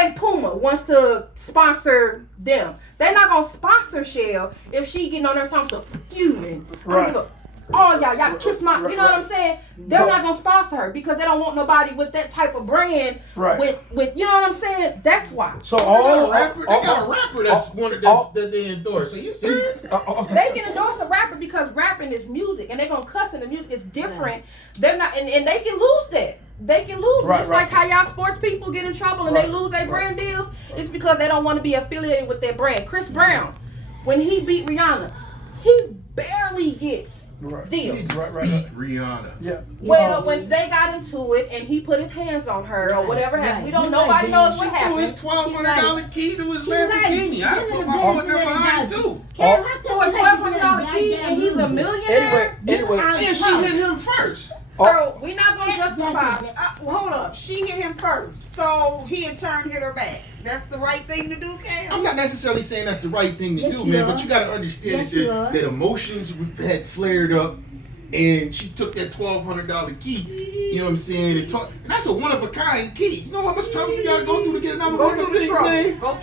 say Puma wants to sponsor them. They're not gonna sponsor Shell if she getting on there talking to you. Right. Oh y'all kiss my, you know what I'm saying? They're not gonna sponsor her because they don't want nobody with that type of brand. Right. With you know what I'm saying? That's why. So they got a rapper that they endorse. Are you serious? They can endorse a rapper because rapping is music, and they're gonna cuss in the music. It's different. They're not, and they can lose that. They can lose. It's like how y'all sports people get in trouble and they lose their brand deals. It's because they don't want to be affiliated with their brand. Chris Brown, when he beat Rihanna, he barely gets deal. Beat Rihanna. Yeah. Well, when they got into it and he put his hands on her or whatever happened, we don't. Nobody knows what happened. She threw his $1,200 key to his Lamborghini. I put my foot in there behind too. For a $1,200 key and he's a millionaire. Anyway, and she hit him first. So we're not gonna justify. Hold up, she hit him first, so he in turn hit her back. That's the right thing to do, Cam? I'm not necessarily saying that's the right thing to do, man, but you got to understand that emotions had flared up, and she took that $1,200 key, you know what I'm saying, and that's a one-of-a-kind key. You know how much trouble you got to go through to get another one? Go through the trouble. Go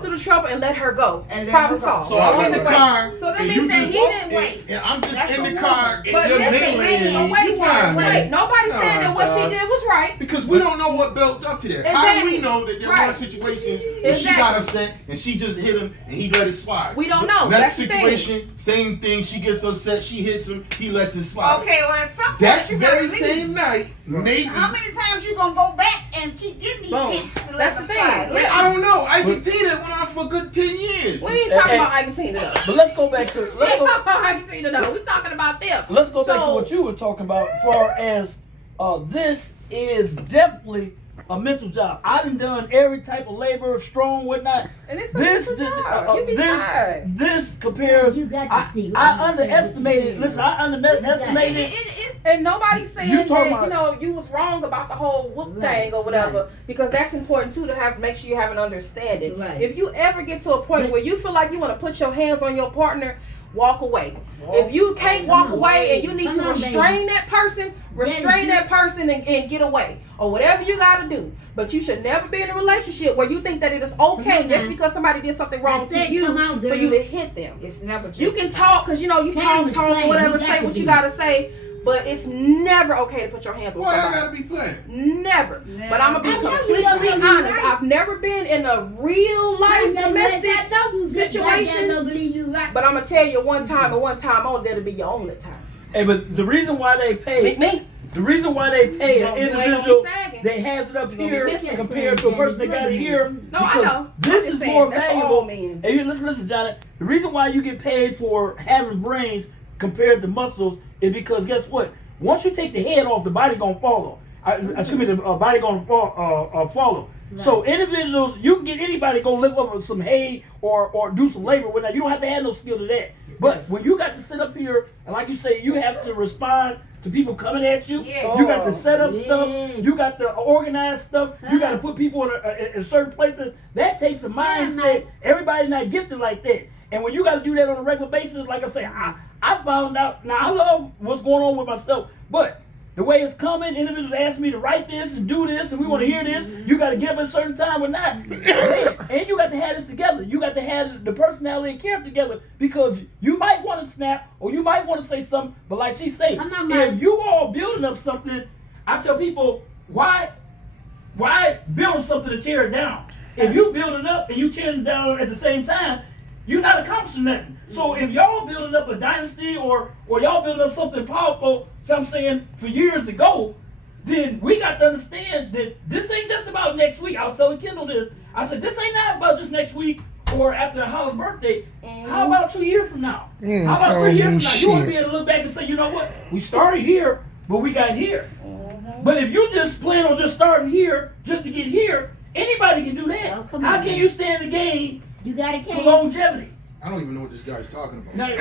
through the trouble and let her go. Problem solved. So I'm in the car, so that means that he didn't wait. And I'm just in the car, and but you're wait. Nobody's saying that what she did was right. Because we don't know what built up to that. Exactly. How do we know that there were situations where she got upset and she just hit him and he let it slide? We don't know. Next situation, same thing. She gets upset, she hits him, he lets it slide. Okay, well at some point that you very gotta leave. same night, maybe. How many times you gonna go back and keep getting these hits to let them slide? I don't know. Ike and Tina went on for a good 10 years. We ain't talking about Ike and Tina though. But let's go back to Ike and Tina though. We're talking about them. Let's go back to what you were talking about as far as this is definitely a mental job. I done every type of labor, strong, whatnot. And it's a mental job. This compares. You got to see. I underestimated. Listen, I underestimated. And nobody's saying that you was wrong about the whole whoop thing or whatever, because that's important too to make sure you have an understanding. Right. If you ever get to a point where you feel like you want to put your hands on your partner, walk away. If you can't walk away and you need to restrain that person, and get away. Or whatever you gotta do. But you should never be in a relationship where you think that it is okay just because somebody did something wrong to you for you to hit them. It's never just you can talk because you talk whatever, say what you gotta say. But it's never okay to put your hands on somebody. Why I gotta be playing? Never. But I'm gonna be completely honest. I've never been in a real life domestic situation. But I'm gonna tell you one time and one time only, that'll be your only time. Hey, but the reason why they pay an individual that has it up here compared to a person that got it here, because this is more valuable. Hey, listen, Johnny. The reason why you get paid for having brains compared to muscles is because guess what? Once you take the head off, the body gonna follow. The body gonna follow. Right. So individuals, you can get anybody go lift up some hay or do some labor. Now you don't have to have no skill to that. But when you got to sit up here and like you say, you have to respond to people coming at you. Yeah. You got to set up stuff. You got to organize stuff. You got to put people in certain places. That takes a mindset. Everybody's not gifted like that. And when you got to do that on a regular basis, like I say, I found out. Now I love what's going on with myself, but the way it's coming, individuals ask me to write this and do this, and we want to hear this. You got to give it a certain time or not. And you got to have this together. You got to have the personality and character together, because you might want to snap or you might want to say something, but like she said, if you all building up something, I tell people, why build something to tear it down? If you build it up and you tear it down at the same time, you're not accomplishing nothing. So if y'all building up a dynasty or y'all building up something powerful, so I'm saying for years to go, then we got to understand that this ain't just about next week. I was telling Kendall this. I said, this ain't not about just next week or after Holla's birthday. How about 2 years from now? How about 3 years from now? You want to be able to look back and say, you know what? We started here, but we got here. But if you just plan on just starting here just to get here, anybody can do that. How can you stay in the game for longevity? I don't even know what this guy's talking about. No, he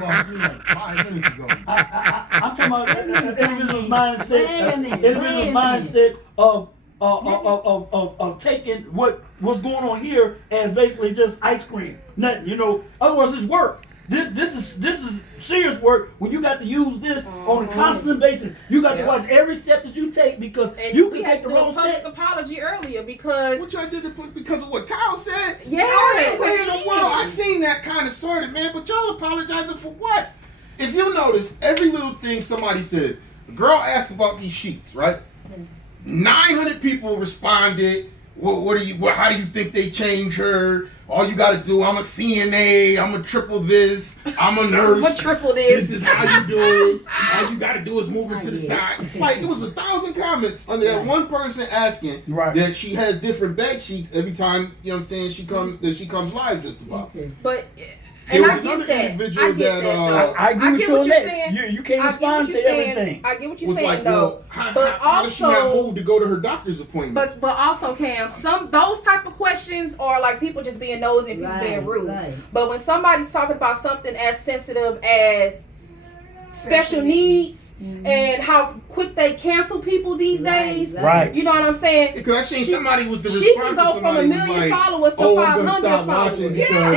lost me like 5 minutes ago. I'm talking about individual's mindset of taking what's going on here as basically just ice cream. Nothing, Otherwise, it's work. This is serious work when you got to use this on a constant basis. You got to watch every step that you take because you can take the wrong step. Apology earlier because which I did because of what Kyle said. Yeah, where in the world I seen that kind of sorted, man. But y'all apologizing for what? If you notice, every little thing somebody says, a girl asked about these sheets, right? 900 people responded. What are you? How do you think they change her? All you got to do, I'm a CNA, I'm a triple this, I'm a nurse. I'm a triple this. This is how you do it. All you got to do is move it to the side. Like, it was 1,000 comments under that one person asking that she has different bed sheets every time, you know what I'm saying, she comes live just about. But... And I get that. I agree with you on that. You can't respond to everything. I get what you're saying, though. But how does she not move to go to her doctor's appointments? But also, Cam, those type of questions are like people just being nosy and people being rude. Right. But when somebody's talking about something as sensitive as special needs and how quick they cancel people these days, you know what I'm saying? Because I seen somebody was the response. She can go from 1 million followers to 500 followers. She can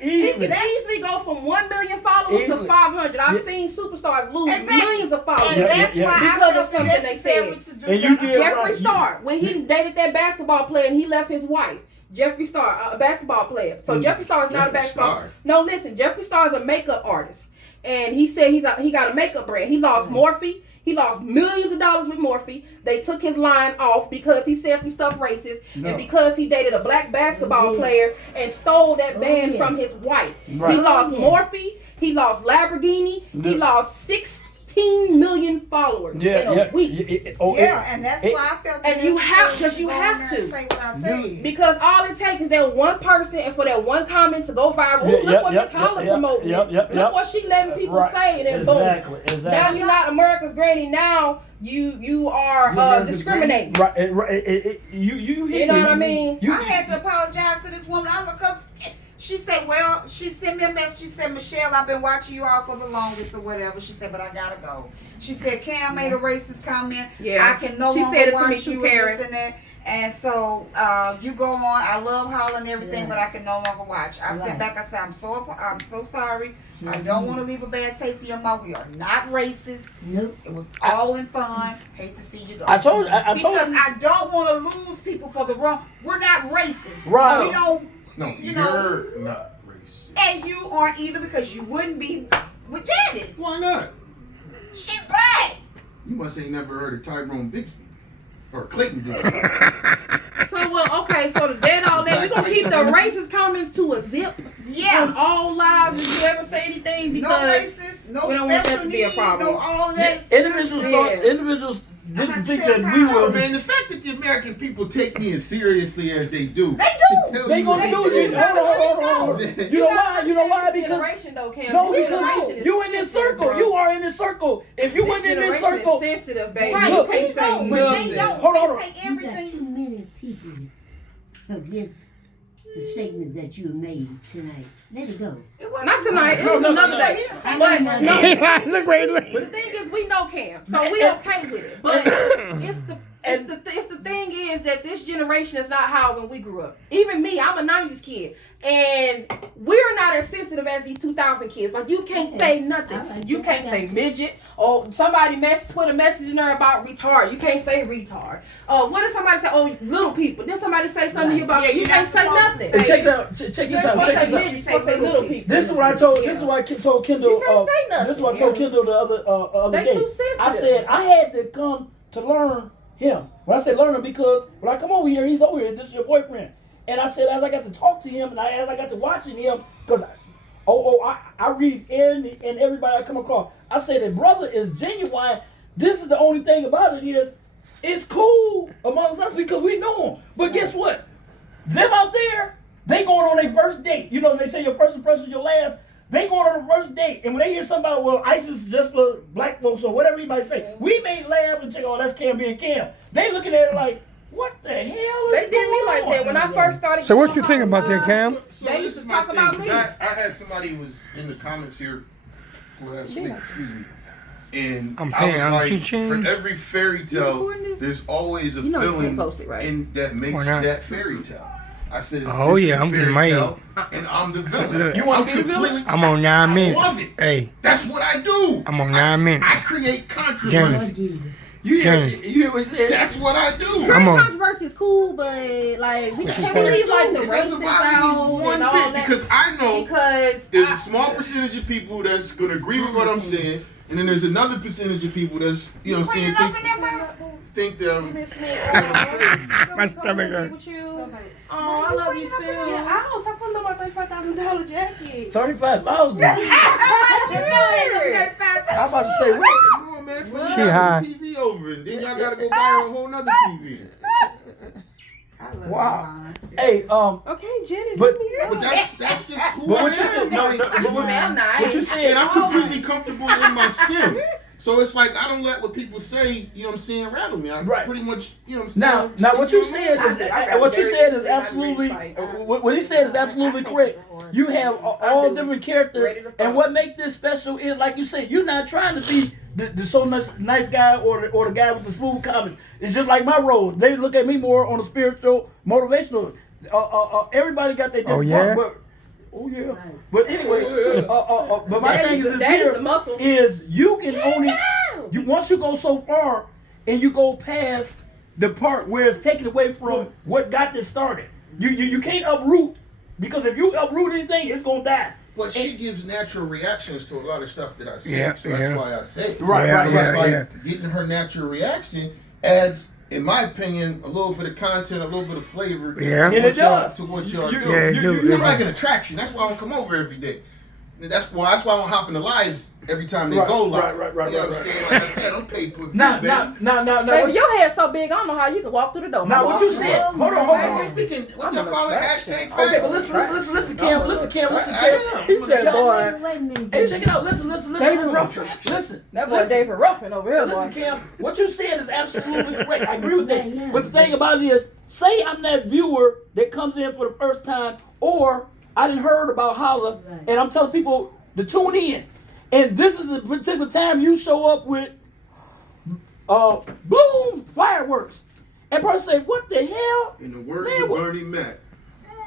easily go from 1 million followers to 500. I've seen superstars lose millions of followers. And that's why because of something they said. Jeffree Star, when he dated that basketball player and he left his wife. Jeffree Star, a basketball player. So Jeffree Star is not a basketball. No, listen, Jeffree Star is a makeup artist. And he said he got a makeup brand. He lost Morphe. He lost millions of dollars with Morphe. They took his line off because he said some stuff racist and because he dated a black basketball player and stole that band from his wife. Right. He lost Morphe. He lost Lamborghini. He lost 16 million followers in a week. And that's why I felt. And you have to say what I say. Because all it takes is that one person and for that one comment to go viral. Look what Miss Holla promoting. Look what she letting people say, and then boom. Now you're not America's granny. Now you are discriminating. You know what I mean? I had to apologize to this woman because. She said, well, she sent me a message. She said, Michelle, I've been watching you all for the longest or whatever. She said, but I gotta go. She said, Cam made a racist comment. I can no longer watch you and this and that. And so you go on. I love Holla and everything, but I can no longer watch. I sent back, I said, I'm so sorry. I don't want to leave a bad taste in your mouth. We are not racist. Nope. It was all in fun. Hate to see you go. I told because I don't want to lose people for the wrong. We're not racist. Right. We don't. No, you're not racist. And you aren't either because you wouldn't be with Janice. Why not? She's black. You must ain't never heard of Tyrone Bixby. Or Clayton Bixby. So the dead all day. We're going to keep the racist comments to a zip. Yeah. On all lives. If you ever say anything because no racist, no special needs, no all of that. Individuals didn't think that we were. Man, the fact that the American people take me as seriously as they do. They gonna do it. Hold on. You know why? Because you in this circle. You are in this circle. If you weren't in this circle, sensitive, baby. Right, they don't. They don't. Hold on. They take everything. You got too many people against the statement that you made tonight. Let it go. Not tonight. It was another day. But the thing is, we know Cam, so we okay with it. But it's the thing is that this generation is not how when we grew up. Even me, I'm a 90s kid. And we're not as sensitive as these 2000 kids. Like, you can't say nothing. You can't say midget. Or somebody put a message in there about retard. You can't say retard. What if somebody say, oh, little people? Then somebody say something to you about, you can't say nothing. Check this out. Say little people. This is what I told. This is what I told Kendall. You can't say nothing. This is what I told Kendall the other day. Too sensitive. I said I had to come to learn him. When I say learn him, because when I come over here, he's over here. This is your boyfriend. And I said, as I got to talk to him, and as I got to watching him, because I read and everybody I come across, I say that brother is genuine. This is the only thing about it is, it's cool amongst us because we know him. But guess what? Them out there, they going on their first date. You know, they say your first impression is your last. They going on the first date, and when they hear something about, well, ISIS is just for black folks or whatever he might say, we may laugh and say, oh, that's Cam being Cam. They looking at it like, what the hell is They did me like that when I first started. So what you think about that, Cam? They used to talk about me. I had somebody who was in the comments here last week, excuse me. And I was like, for every fairy tale, there's always a villain in that makes that fairy tale. I said, oh yeah, I'm getting mine. And I'm developing. You want to be the villain? I'm on 9 minutes. I love it. Hey, that's what I do. I'm on 9 minutes. I create controversy. You hear what he said? That's what I do. Controversy is cool, but like we can't leave like the racists out and all that. Because I know there's a small percentage of people that's gonna agree with what I'm saying, and then there's another percentage of people that's think that my stomach hurts. Oh, I love you too. Yeah, stop putting on my $35,000 jacket. $35,000. I'm about to say, come on, man, she high. TV over, and then y'all gotta go buy her a whole nother TV. Wow. Hey, okay, Jenny. But that's just cool. But what you said, no, you smell nice. What you said, and I'm completely comfortable in my skin. So it's like I don't let what people say, you know what I'm saying, rattle me. I pretty much, you know what I'm saying. Now what you said is absolutely what he said is absolutely correct. You have all different characters, and what makes this special is, like you said, you're not trying to be the so nice guy or the guy with the smooth comments. It's just like my role. They look at me more on a spiritual, motivational. Everybody got their different part, but but anyway, but my thing is you can only once you go so far and you go past the part where it's taken away from what got this started. You can't uproot, because if you uproot anything, it's gonna die. But she gives natural reactions to a lot of stuff that I say, so that's why I say it. Right. Getting her natural reaction adds, in my opinion, a little bit of content, a little bit of flavor to what y'all do. It's like an attraction. That's why I don't come over every day. That's why I don't hop in the lives every time they go live. Right. You know what I'm saying? Like I said, I'm paid per view, Now, baby, your head's so big, I don't know how you can walk through the door. Now, what you said? Hold on. Speaking, what y'all call it? Hashtag facts. Okay, but listen, Cam. He said, boy. Hey, check it out. Listen. David Ruffin. Listen. That boy David Ruffin over here, boy. Listen, Cam. What you said is absolutely correct. I agree with that. But the thing about it is, say I'm that viewer that comes in for the first time, or I didn't heard about Holla, and I'm telling people to tune in. And this is the particular time you show up with boom fireworks. And person say, what the hell? In the words of Bernie Mac.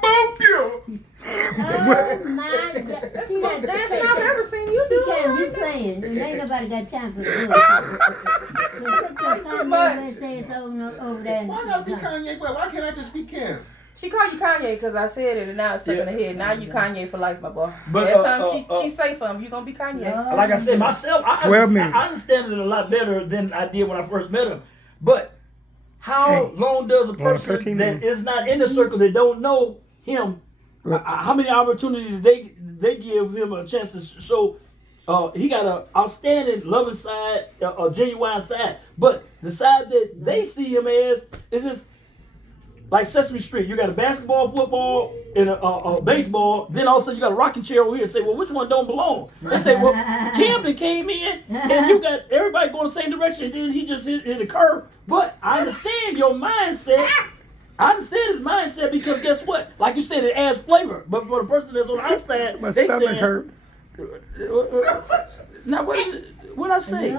Oh my God. That's the most dancing I've ever seen you do. You playing. Ain't nobody got time for this. Over there. Why gotta be Kanye? Why can't I just be Cam? She called you Kanye because I said it, and now it's stuck in her head. Now you Kanye for life, my boy. But every time she say something, you gonna be Kanye. Like I said, myself, I understand it a lot better than I did when I first met him. But how long does a person that is not in the circle, that don't know him, how many opportunities they give him a chance to show? He got an outstanding loving side, a genuine side, but the side that they see him as is just like Sesame Street. You got a basketball, football, and a baseball. Then all of a sudden you got a rocking chair over here and say, well, which one don't belong? They say, well, Camden came in and you got everybody going the same direction. And then he just hit a curve. But I understand your mindset. I understand his mindset, because guess what? Like you said, it adds flavor. But for the person that's on the outside, they saying, now what I say?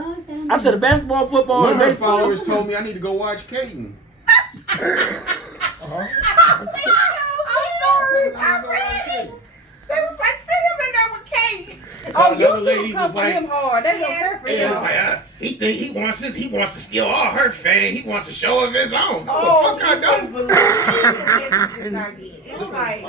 I said a basketball, football, and baseball. One of her followers told me I need to go watch Caden. I'm sorry. I read it. They was like, sit him in there with Kate. Oh, you two come for him hard. They don't care for him. He think he wants to steal all her fame. He wants a show of his own. Oh, fuck I don't believe it. It's like,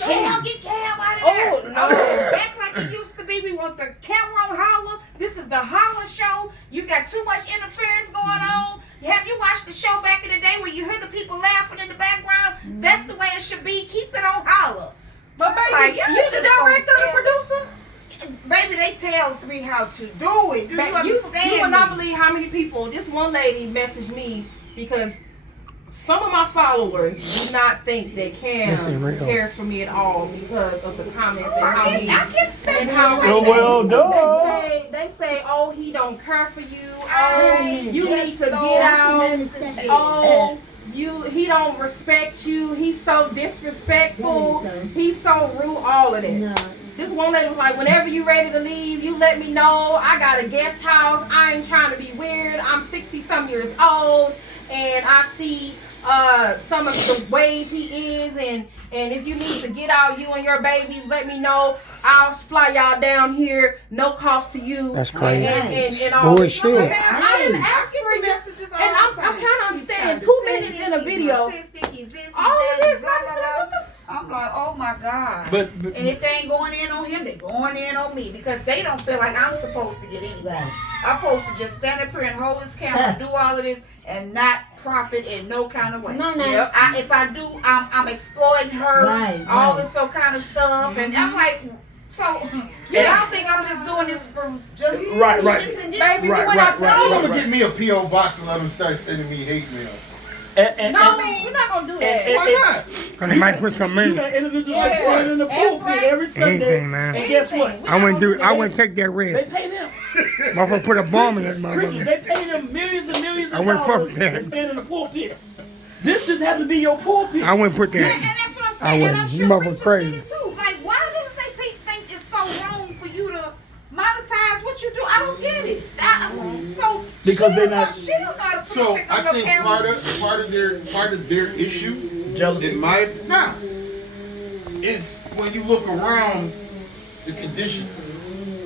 Cam, get Cam out of there. Oh, no. Back like it used to be. We want the camera on Holla. This is the Holla show. You got too much interference going on. Have you watched the show back in the day where you hear the people laughing in the background? That's the way it should be. Keep it on Holla. But baby, you the director, the producer? Baby, they tells me how to do it. Do you understand? You will not believe how many people. This one lady messaged me because some of my followers do not think that Cam cares for me at all because of the comments and how he they say, oh, he don't care for you. Oh, you need to get out. Oh, he don't respect you. He's so disrespectful. He's so rude. All of that. No. This one lady was like, whenever you ready to leave, you let me know. I got a guest house. I ain't trying to be weird. I'm 60-some years old, and I see some of the ways he is, and if you need to get out, you and your babies, let me know. I'll fly y'all down here, no cost to you. That's crazy. And all Bullshit. I didn't ask for you. Messages all And I'm the time. trying to understand. 2 minutes in a video. He's this, All of this, blah, blah, blah. I'm like, oh my God. But and if they ain't going in on him, they going in on me because they don't feel like I'm supposed to get anything. I'm supposed to just stand up here and hold this camera, do all of this, and not profit in no kind of way. No. If I do, I'm exploiting her, all this so kind of stuff, and I'm like, so y'all think I'm just doing this for just shits and giggles? Baby, you went out to I'm gonna get me a P.O. box and let them start sending me hate mail. No, you're not gonna do that. Why not? Cause they might put some you in. got individuals that stand in the pulpit every Sunday. Anything, man. And guess what? I wouldn't take that They risk. pay them. Motherfucker put a bomb in that Preachers, motherfucker. they pay them millions and millions I of wouldn't fuck dollars with that. to stand in the pulpit. This just happened to be your pulpit. I wouldn't put And that. that's what I'm I saying. And I'm wouldn't. sure You motherfucker preachers crazy. did it too. Like, why do they think it's so wrong for you to monetize what you do? I don't get it. So Because she they're don't not- know- She don't know how to put So pick up I no think camera. part of their issue, Jealousy. in my it's when you look around the conditions.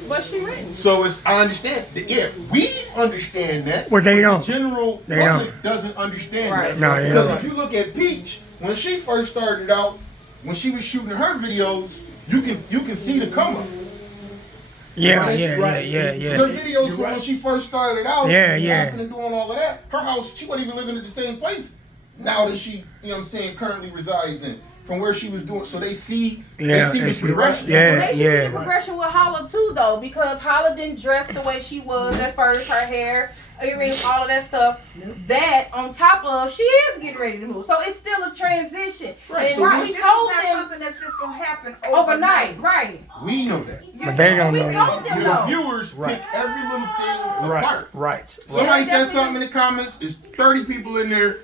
But she written. So I understand. We understand that. Well, they but don't. The general They public doesn't understand Right. that. No, they because don't. if you look at Peach, when she first started out, when she was shooting her videos, you can see the come up. Yeah. Her videos You're from right. when she first started out, Yeah. laughing and doing all of that. Her house, she wasn't even living at the same place. Now that she, currently resides in, from where she was doing, so they see the progression. They should see the progression with Holla too, though, because Holla didn't dress the way she was at first. Her hair, earrings, all of that stuff. That on top of she is getting ready to move, so it's still a transition. Right. And So we This is told not them something that's just gonna happen overnight, right? We know that. But they don't We know told that. them The though. viewers pick every little thing Right, apart. right. Somebody Yeah, says something in the comments, there's 30 people in there,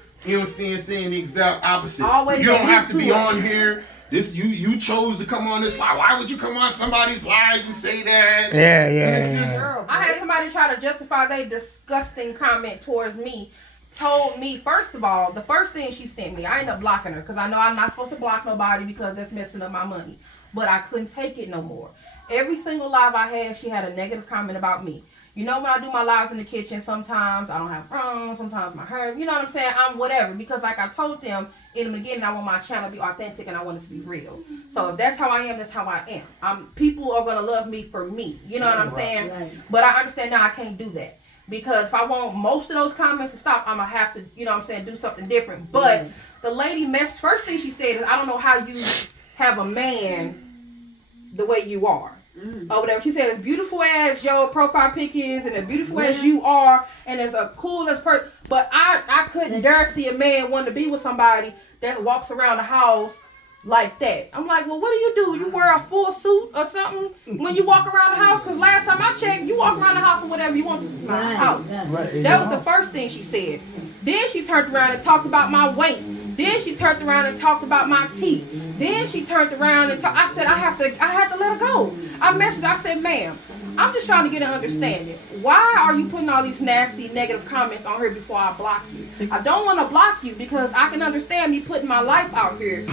saying the exact opposite. Always you don't on have to be YouTube. on here. This you chose to come on this live. Why would you come on somebody's live and say that? It's just, I had somebody try to justify their disgusting comment towards me. Told me, first of all, the first thing she sent me, I ended up blocking her because I know I'm not supposed to block nobody because that's messing up my money. But I couldn't take it no more. Every single live I had, she had a negative comment about me. You know, when I do my lives in the kitchen, sometimes I don't have phones, sometimes my hair, you know what I'm saying? I'm whatever. Because like I told them in the beginning, I want my channel to be authentic and I want it to be real. So if that's how I am, that's how I am. People are going to love me for me. You know what I'm saying? Right. But I understand now I can't do that. Because if I want most of those comments to stop, I'm going to have to, you know what I'm saying, do something different. But the lady messaged, first thing she said is, I don't know how you have a man the way you are. Or whatever. She said, as beautiful as your profile pic is, and as beautiful as you are, and as a cool as person, but I couldn't dare see a man want to be with somebody that walks around the house like that. I'm like, well, what do? You wear a full suit or something when you walk around the house? Because last time I checked, you walk around the house or whatever you want to my house. Right. That was the first thing she said. Then she turned around and talked about my weight. Then she turned around and talked about my teeth. Then she turned around and I said, I had to let her go. I messaged her, I said, ma'am, I'm just trying to get an understanding. Why are you putting all these nasty negative comments on her before I block you? I don't want to block you because I can understand me putting my life out here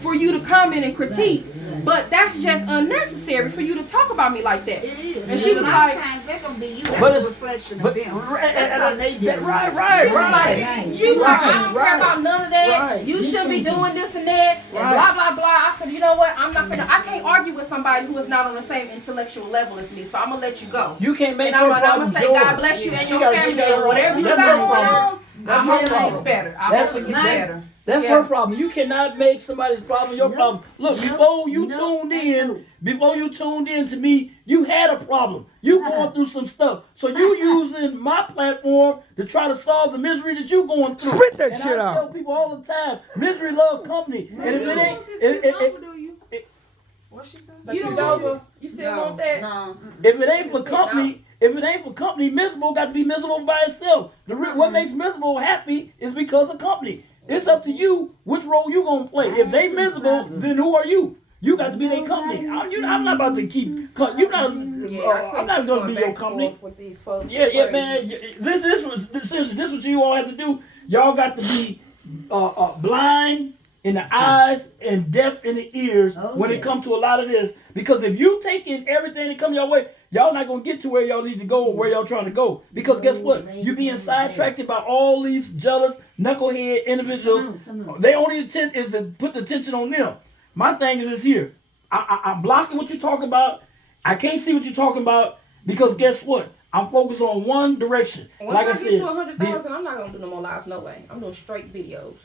for you to comment and critique. But that's just unnecessary for you to talk about me like that. It is. And she was like, times they're gonna be you. But That's it's- a reflection but- of them. right, That's something they do. Right. she was like, I don't care about none of that. Right. You shouldn't be doing this and that, and blah, blah, blah. I said, you know what? I can't argue with somebody who is not on the same intellectual level as me, so I'm going to let you go. You can't make And her I'm problem going to say, God bless you and your family, and whatever you got going on, I'm hoping it gets better. I hope it gets better. That's Yeah. her problem. You cannot make somebody's problem your problem. Look, before you tuned in to me, you had a problem. You going through some stuff. So you using my platform to try to solve the misery that you going through. Spit that and shit I out. tell people all the time, misery love company. And if it ain't, What she said? You don't know, you still want that? No. if it ain't for company, miserable got to be miserable by itself. What makes miserable happy is because of company. It's up to you which role you gonna play. If they miserable, then who are you? You got to be their company. I'm not about to keep. I'm not gonna be your company. Yeah, man. This what you all have to do. Y'all got to be blind in the eyes and deaf in the ears when it comes to a lot of this. Because if you take in everything that come your way, y'all not gonna get to where y'all need to go or where y'all trying to go. Because guess what? You being sidetracked by all these jealous, knucklehead individuals. Their only intent is to put the attention on them. My thing is this here. I'm blocking what you're talking about. I can't see what you're talking about because guess what? I'm focused on one direction. Once like I said, get to 100,000, I'm not gonna do no more lives. No way. I'm doing straight videos.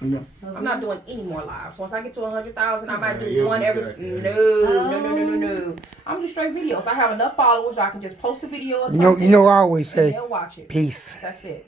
Yeah. I'm not doing any more lives. Once I get to 100,000, I might do one every. No. I'm just straight videos. I have enough followers. I can just post a video or something. You know, I always say, they'll watch it. Peace. That's it.